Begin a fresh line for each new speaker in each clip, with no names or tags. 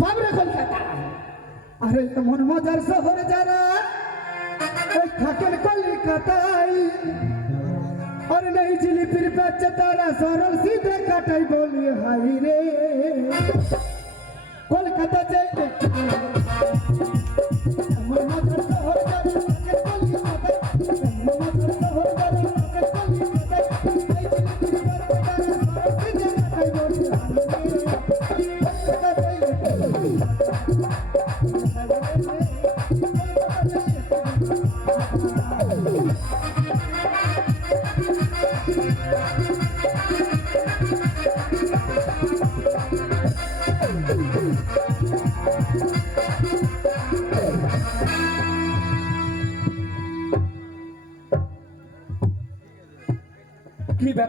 বাবরে কলকাতা আরে এমন মজার শহর যারা ওই থাকেন কলকাতায়, আর নেই জিলিপির বাচ্চা, তারা সরল সিধে কাটাই বলি, হাই রে। কলকাতা যাই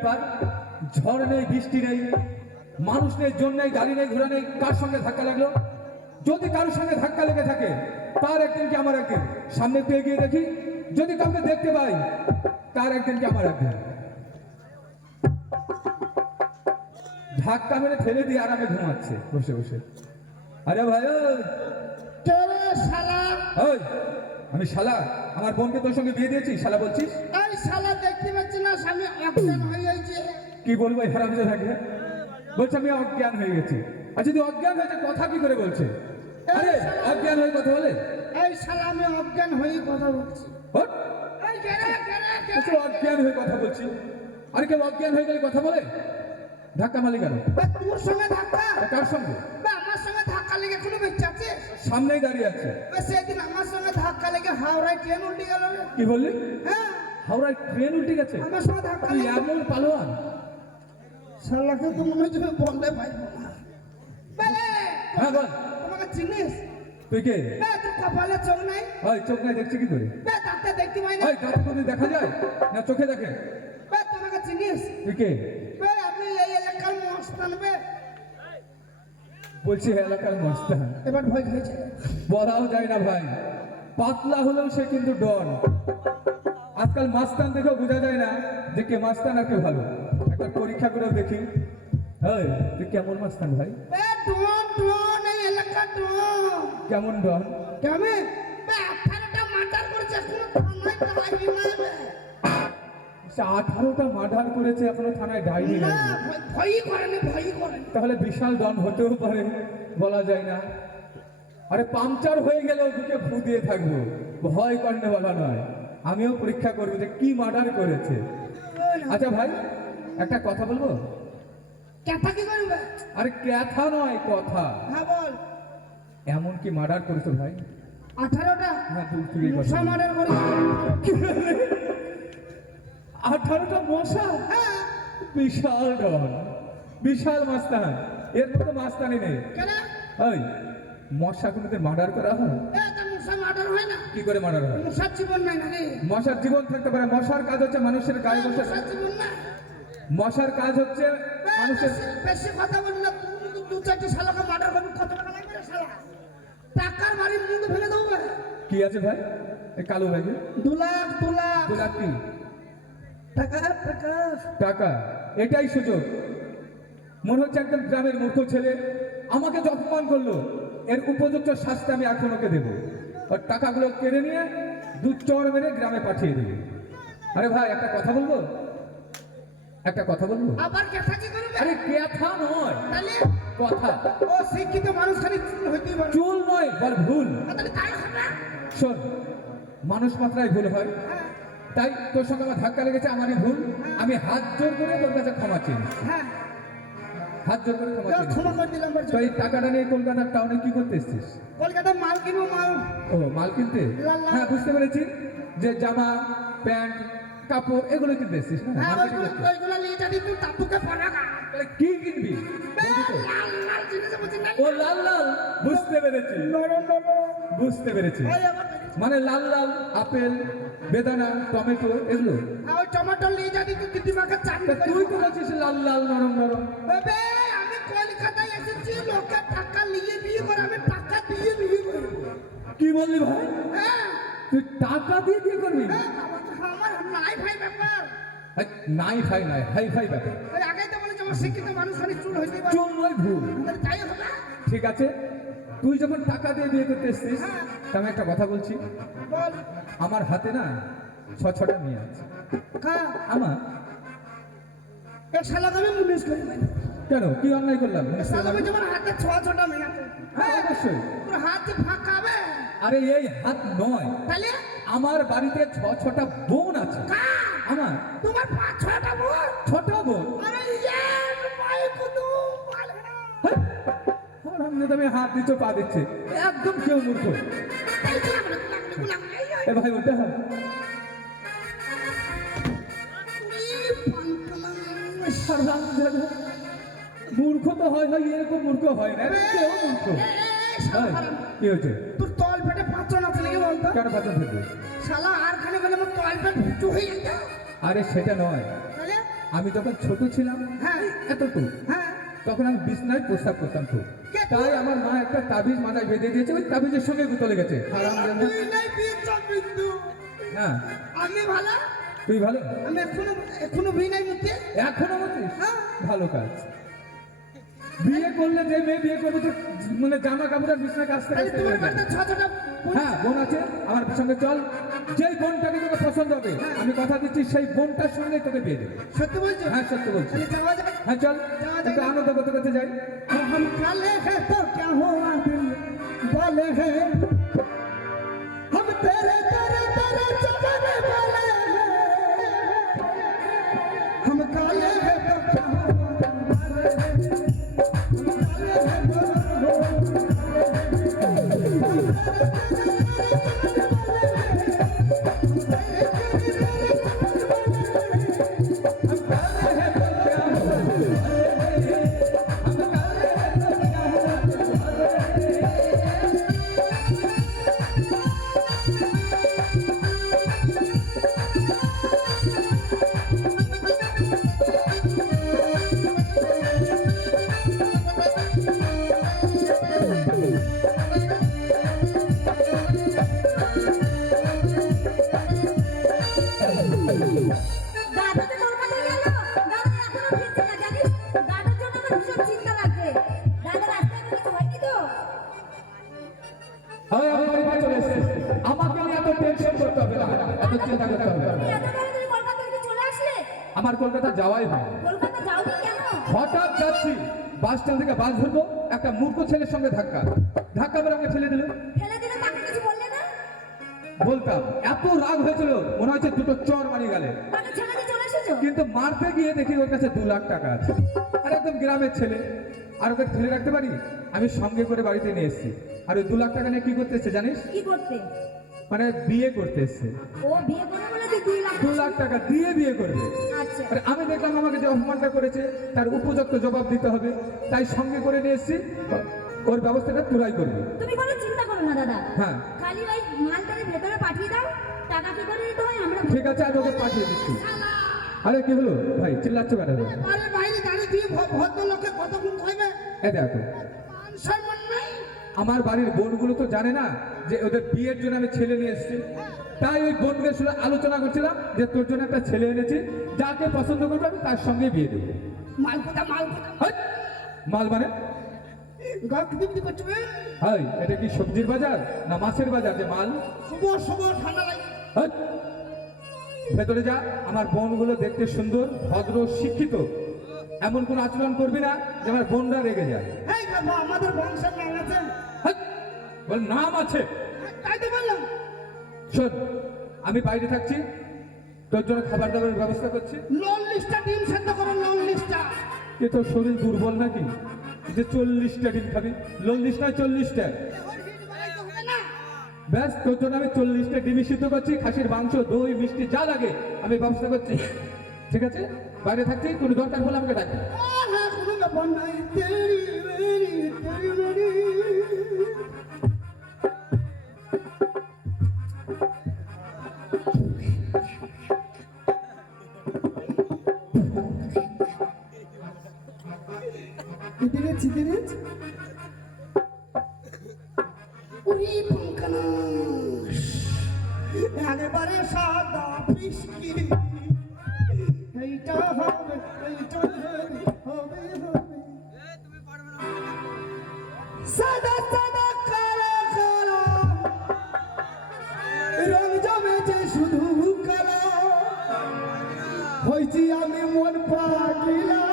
ব্যাপার? ঝড় নেই বৃষ্টি নেই মানুষ নেই জন নেই গাড়ি নেই ঘোড়া নেই কার সঙ্গে ধাক্কা লাগল? যদি কারোর সঙ্গে ধাক্কা লেগে থাকে তার একদিন কি আমার একদিন? সামনে একটু এগিয়ে দেখি। যদি কাউকে দেখতে পাই তার একদিন কি আমার একদিন? ধাক্কা মেরে ফেলে দিয়ে আরামে ঘুমাচ্ছে বসে বসে। আরে ভাই ওই, আমি শালা। আমার বোনকে তোর সঙ্গে বিয়ে দিয়েছি? শালা বলছিস?
শালা দেখতে পাচ্ছি না স্বামী অজ্ঞান হয়ে
কি বলব এই হারাম থাকে বলছে আমি অজ্ঞান হয়ে গেছি। আর যদি অজ্ঞান হয়েছে কথা কি করে বলছে? আরে অজ্ঞান হয়ে কথা বলে?
এই শালা আমি অজ্ঞান হয়ে কথা বলছি। কেরে
অজ্ঞান হয়ে কথা বলছি। আরে কেউ অজ্ঞান হয়ে গেলে কথা বলে? ধাক্কা মালি কেন?
তোর সঙ্গে ধাক্কা?
কার সঙ্গে?
আমার সঙ্গে ধাক্কা লেগে কোনো বেঁচে আছে?
সামনেই দাঁড়িয়ে আছে।
সেদিন আমার সঙ্গে ধাক্কা লেগে হাওড়ায় ট্রেন উল্টে গেল।
কি বললি?
হ্যাঁ।
হাওড়ায় ট্রেন উল্টে গেছে?
আমার সঙ্গে ধাক্কা
এমন পালোয়ান।
শালাকে তো মনে হচ্ছে বলতে পারব না বে,
হ্যাঁ বল।
তোমাকে চিনিস?
তুই কে?
তোর কপালে চোখ নাই?
ওই চোখ নাই দেখছি কি করে?
বে, দেখতে পাই না।
ওই দাঁতে কোনো দেখা যায়? না চোখে দেখে?
বে, তোমাকে চিনিস?
তুই কে?
বে, আপনি এই এলাকার মস্তান বে।
বলছি এলাকার মস্তান
এবার ভয় খেয়েছে
বলাও যায় না ভাই। পাতলা হলেও সে কিন্তু ডন। আজকাল মাস্তান দেখেও বোঝা যায় না যে কে মাস্তান আর কে ভালো। একটা পরীক্ষা করেও দেখি। হ্যাঁ তুই কেমন মাস্তান ভাই? কেমন ডন
কেমন? আঠারোটা মার্ডার করেছে এখনও থানায় ডায়েরি ভয়ই করে না ভয়ই করে
তাহলে বিশাল ডন হতেও পারে বলা যায় না। আরে পাংচার হয়ে গেলেও বুকে ফু দিয়ে থাকব। ভয় করলে বলা নয়। আমিও পরীক্ষা করব যে কি মার্ডার করেছে। আচ্ছা ভাই একটা কথা বলব?
ক্যাথা কি করবে?
আরে ক্যাথা নয় কথা।
হ্যাঁ বল।
এমন কি মার্ডার করেছ ভাই?
আঠারোটা?
হ্যাঁ
মশা। মার্ডার
আঠারোটা মশা?
হ্যাঁ।
বিশাল ডন। বিশাল মাস্তান। এর মতো মাস্তানি নেই।
কেন?
ওই মশা কোনোদিন মার্ডার করা হয়
না।
কি করে মার্ডার হয়?
মশার জীবন নাই নাকি
মশার জীবন থাকতে পারে মশার কাজ হচ্ছে মানুষের গায়ে বসে
মশার জীবন না
মশার কাজ হচ্ছে মানুষের
বেশি- কথা বলি না দু চারটে শালাকে মার্ডার করবি কত টাকা লাগবে শালা? টাকার বাড়ির মুন্ডু ফেলে দেবো বে।
কি আছে ভাই? এই কালো ব্যাগে
দু লাখ দু লাখ।
দু লাখ কি?
টাকা টাকা।
টাকা এটাই সুযোগ। মনে হচ্ছে একদম গ্রামের মূর্খ ছেলে। আমাকে অপমান করল এর উপযুক্ত শাস্তি আমি এখন ওকে দেবো। আর টাকাগুলো কেড়ে নিয়ে দু চর মেরে গ্রামে পাঠিয়ে দেবে। আরে ভাই একটা কথা বলব? একটা কথা বলব?
আবার ক্যাথা কি করবে?
আরে কথা নয়।
তাহলে?
কথা।
ও শিক্ষিত মানুষ খালি চুল হইতেই পারে।
চুল নয় বল ভুল।
তাহলে তাই
শোন মানুষ মাত্রায় ভুল হয়।
হ্যাঁ।
তাই তোর সঙ্গে আমার ধাক্কা লেগেছে আমারই ভুল। আমি হাত জোর করে তোর কাছে ক্ষমা চাই
হ্যাঁ।
হাত জোর করে ক্ষমা
করে দিলাম
তো এই টাকাটা নিয়ে কলকাতার টাউনে কি করতে এসেছিস?
কলকাতায় মাল কিনবো মাল।
ও মাল কিনতে। হ্যাঁ বুঝতে পেরেছি। যে জামা প্যান্ট কাপড় এগুলো না
হ্যাঁ তুই
কি কিনবি? ও লাল লাল বুঝতে পেরেছি।
নরম নরম।
বুঝতে পেরেছি। মানে লাল লাল আপেল বেদানা টমেটো এগুলো।
হ্যাঁ, টমেটো নিয়ে যাবি তুই দিদিমাকে চাকরি
তুই তো বলছিস লাল লাল নরম নরম?
আমি কলকাতায় এসেছি লোকে টাকা নিয়ে বিয়ে করে আমি টাকা দিয়ে বিয়ে করব।
কি বললি ভাই?
হ্যাঁ।
তুই টাকা দিয়ে বিয়ে করবি?
আমার আমার নাই ভাই ব্যাপার।
নাই ফাই নাই হাই ফাই ব্যাপার।
ওই আগেই তো বলেছি আমার শিক্ষিত মানুষ খালি চুল হইতে পারে।
চুল নয় ভুল।
তাই হবে
ঠিক আছে। তুই যখন টাকা দিয়ে বিয়ে করতে এসছিস
হ্যাঁ।
আমি একটা কথা বলছি।
বল।
আমার হাতে না ছ ছটা মেয়ে আছে।
কা
আমার?
এক শালাকে আমি মুনিশ করি।
কেন? কি অন্যায় করলাম?
হাতে ছোয়া ছোটা মেয়ে আছে।
হ্যাঁ অবশ্যই।
তোর হাত ফাঁকা হবে।
আরে এই হাত নয়।
তাহলে?
আমার বাড়িতে ছ ছটা বোন আছে। আমার।
তোমার পাঁচ ছটা বোন?
ছটা বোন।
আরে ইয়ার কুদু না
হ্যাঁ? তুমি হাত দিচ্ছ পা দিচ্ছে। একদম কেউ মূর্খ। এ ভাই ওটা মূর্খ তো হয় হয় এরকম মূর্খ হয় না। কেউ মূর্খ। কি হয়েছে?
তোর নাকি বলতো
কেন
শালা আর খানে গেলে আমার তল পেট উঁচু হয়ে যেত
আরে সেটা নয়। আমি যখন ছোট ছিলাম
হ্যাঁ।
এতটুকু।
হ্যাঁ।
তখন আমি বিছনায় প্রস্তাব করতাম খুব। তাই আমার মা একটা তাবিজ মাথায় বেঁধে দিয়েছে ওই তাবিজের সঙ্গে গুতো লেগেছে। হারামজাদা।
তুই নাই বিয়ের বিন্দু।
হ্যাঁ।
আমি ভালো?
তুই ভালো?
আমি এখনও এখনও বিয়ে নাই মুখে।
এখনও বলছিস?
হ্যাঁ।
ভালো কাজ। বিয়ে করলে যে মেয়ে বিয়ে করবে তো মানে জামা কাপড় আর বিছনা কাছতে
তাহলে
কাছতে
তোমার
হয়ে যাবে।
বাড়িতে ছ ছটা বোন
হ্যাঁ বোন আছে আমার সঙ্গে চল যেই বোনটাকে তোকে পছন্দ হবে আমি কথা দিচ্ছি সেই বোনটার সঙ্গে তোকে বিয়ে দেবে
সত্যি বলছো
হ্যাঁ সত্যি বলছি
তাহলে যাওয়া যায়
হ্যাঁ চল
যাওয়া
একটু
যাবে।
আনন্দ করতে করতে যাই
हम काले हैं तो क्या हुआ दिल वाले हैं
চিন্তা
করতে হবে। আমার কলকাতা যাওয়াই হয়। হঠাৎ যাচ্ছি বাস স্ট্যান্ড থেকে বাস ধরবো একটা মূর্খ ছেলের সঙ্গে ধাক্কা। ধাক্কা মেরে আমাকে ফেলে দিল। বলতাম এত রাগ হয়েছিল মনে হচ্ছে দুটো চর মারি গেলে।
এসেছ?
কিন্তু মারতে গিয়ে দেখি ওর কাছে দু লাখ টাকা আছে। আর একদম গ্রামের ছেলে। আর ওকে ফেলে রাখতে পারি? আমি সঙ্গে করে বাড়িতে নিয়ে এসেছি। আর ওই দু লাখ টাকা নিয়ে কি করতে এসছে জানিস?
কি করতে?
মানে বিয়ে করতে এসছে
ও বিয়ে করে বলে যে দুই লাখ
দু লাখ টাকা। দিয়ে বিয়ে করবে।
আচ্ছা।
আর আমি দেখলাম আমাকে যে অপমানটা করেছে তার উপযুক্ত জবাব দিতে হবে। তাই সঙ্গে করে নিয়ে এসেছি ওর ব্যবস্থাটা পুরাই করবে।
তুমি কোনো চিন্তা করো না দাদা।
হ্যাঁ।
খালি ওই মালটাকে ভেতরে পাঠিয়ে দাও টাকা কি করে দিতে হয় আমরা
ঠিক আছে আমি ওকে পাঠিয়ে দিচ্ছি। আরে কি হলো? ভাই চিল্লাচ্ছ কেন?
আরে বাইরে দাঁড়িয়ে ভ- ভদ্রলোককে কতক্ষণ কইবে
এ দেখো। আমার বাড়ির বোনগুলো তো জানে না যে ওদের বিয়ের জন্য আমি ছেলে নিয়ে এসেছি। তাই ওই বোনদের সাথে আলোচনা করছিলাম যে তোর জন্য একটা ছেলে এনেছি যাকে পছন্দ করবে আমি তার সঙ্গে বিয়ে দেবো।
মাল
মানে? হাই এটা কি সবজির বাজার না মাছের বাজার যে মাল?
ঠান্ডা লাগে!
ভেতরে যা আমার বোনগুলো দেখতে সুন্দর ভদ্র শিক্ষিত। এমন কোন আচরণ করবি না যে আমার বোনরা রেগে যায়।
আমাদের বংশের নাম আছে!
বল নাম আছে।
তাই তো বললাম।
শোন আমি বাইরে থাকছি তোর জন্য খাবার দাবারের ব্যবস্থা করছি।
লোন লিস্টটা ডিম সেদ্ধ করো লোন লিস্টটা
এ তোর শরীর দুর্বল নাকি? যে চল্লিশটা ডিম খাবি। চল্লিশ নয় চল্লিশটা।
না
ব্যাস তোর জন্য আমি চল্লিশটা ডিমি সিদ্ধ করছি খাসির মাংস দই মিষ্টি যা লাগে আমি ব্যবস্থা করছি। ঠিক আছে? বাইরে থাকছি কোনো দরকার হলে আমাকে ডাকবে
কোনো ব্যাপার নাই তেরি মেরি সাদা সাদা কালা কালা রং জমেছে শুধু কালা হয়েছি আমি মন পাগিলা।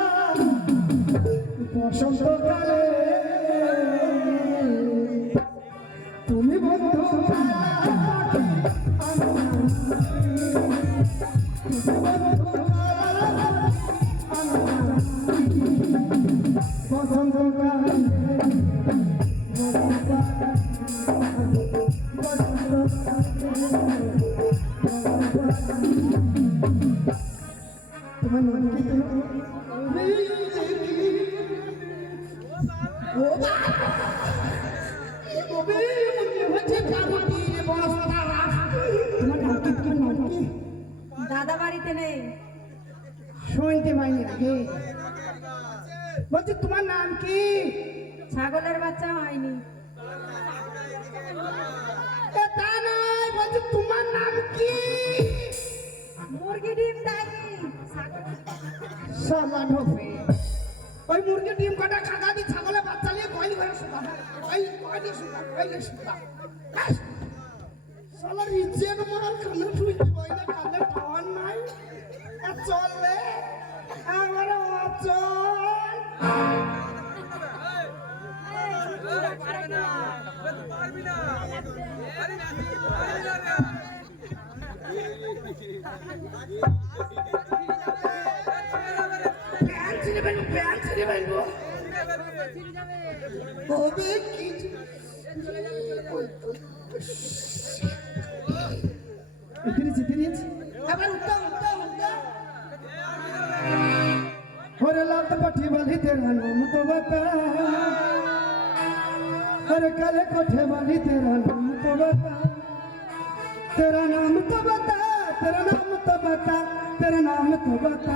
বসন্তকালে দাদা
বাড়িতে নেই।
শুনতে পাই আগে। বলছি তোমার নাম কি?
ছাগলের বাচ্চা হয়নি।
তা নয় বলছি তোমার নাম কি?
মুরগি ডিম দাই ছাগল
সালা সালা রিজেন মার কানে শুইতে বইলে কানে পাওয়ার নাই চলে আমার অচল প্যান্ট ছিঁড়ে ফেলব প্যান্ট ছিঁড়ে ফেলব পেরেছি পেরেছি এবার উঠতে উঠতে উঠতে ওরে লাল পাঠি বালিতে রালুম তো বাতা ওরে কালে কোঠে বালিতে রালুম তো বাতা তেরা নাম তো বাতা তেরা নাম তো বাতা তেরা নাম তো বাতা